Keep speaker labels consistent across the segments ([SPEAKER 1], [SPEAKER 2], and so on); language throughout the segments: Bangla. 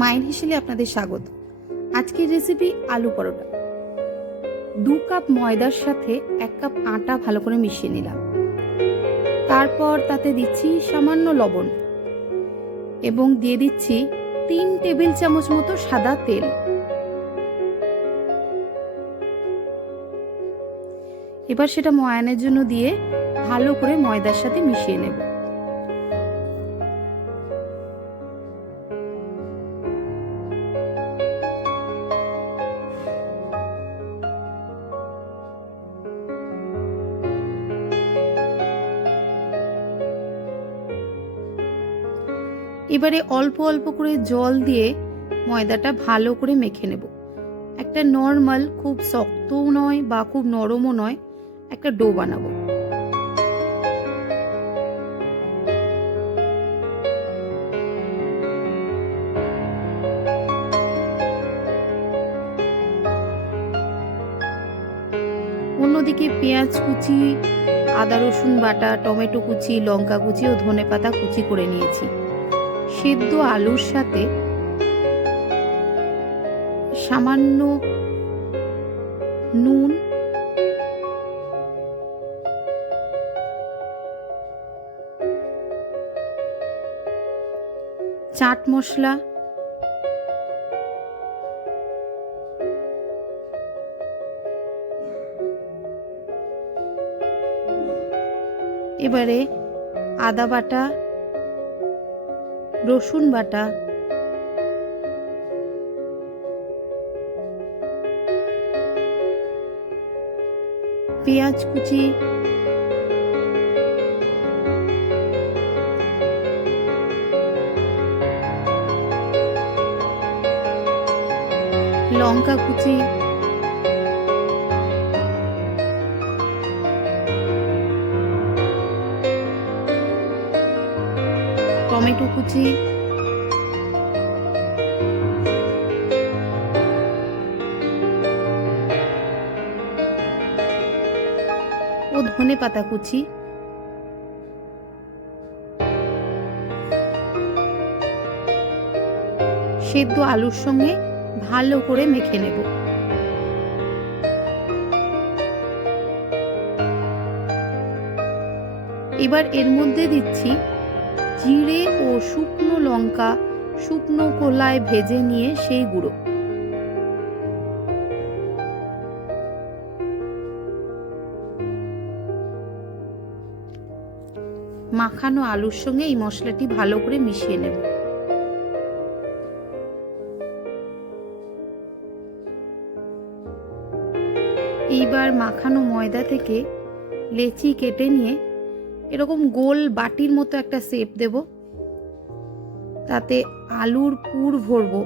[SPEAKER 1] মায়ের হিসেলে আপনাদের স্বাগত। আজকের রেসিপি আলু পরোটা। দু কাপ ময়দার সাথে এক কাপ আটা ভালো করে মিশিয়ে নিলাম। তারপর তাতে দিচ্ছি সামান্য লবণ এবং দিয়ে দিচ্ছি তিন টেবিল চামচ মতো সাদা তেল। এবার সেটা ময়ানের জন্য দিয়ে ভালো করে ময়দার সাথে মিশিয়ে নেব। এবারে অল্প অল্প করে জল দিয়ে ময়দাটা ভালো করে মেখে নেব। একটা নর্মাল খুব শক্তও নয় বা খুব নরমও নয়, একটা ডো বানাবো। অন্যদিকে পেঁয়াজ কুচি, আদা রসুন বাটা, টমেটো কুচি, লঙ্কা কুচি ও ধনে পাতা কুচি করে নিয়েছি। সেদ্ধ আলুর সাথে সামান্য নুন চাট মশলা এবারে আদা বাটা রসুন বাটা। পেঁয়াজ কুচি। লঙ্কা কুচি। কুচি ও ধনে পাতা কুচি। সেদ্ধ আলুর সঙ্গে ভালো করে মেখে নেব। এবার এর মধ্যে দিচ্ছি জিরে ও শুকনো লঙ্কা শুকনো কোলায় ভেজে নিয়ে সেই গুঁড়ো। মাখানো আলুর সঙ্গে এই মশলাটি ভালো করে মিশিয়ে নেব। এইবার মাখানো ময়দা থেকে লেচি কেটে নিয়ে এরকম গোল বাটির মতো একটা শেপ দেব। তাতে আলুর পুর ভরবো।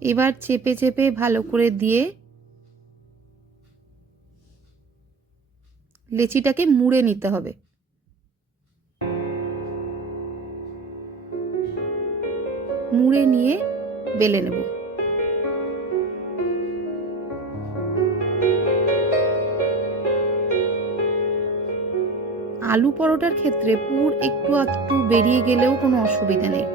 [SPEAKER 1] এবার চেপে চেপে ভালো করে দিয়ে লেচিটাকে মুড়ে নিতে হবে। মুড়ে নিয়ে বেলে নেব। আলু পরোটার ক্ষেত্রে পুর একটু একটু বেরিয়ে গেলেও কোনো অসুবিধা নেই।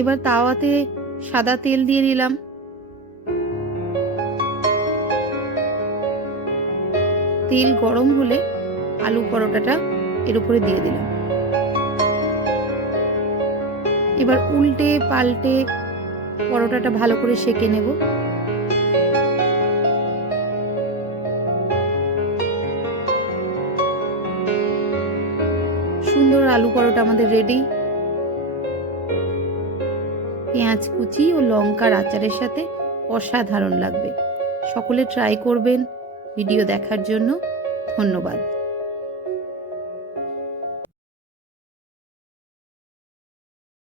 [SPEAKER 1] এবার তাওয়াতে সাদা তেল দিয়ে দিলাম তেল গরম হলে আলু পরোটাটা এর উপরে দিয়ে দিলাম। এবার উল্টে পাল্টে পরোটাটা ভালো করে সেকে নেব। সুন্দর আলু পরোটা আমাদের রেডি পেঁয়াজ কুচি ও লঙ্কার আচারের সাথে অসাধারণ লাগবে। সকলে ট্রাই করবেন। ভিডিও দেখার জন্য ধন্যবাদ।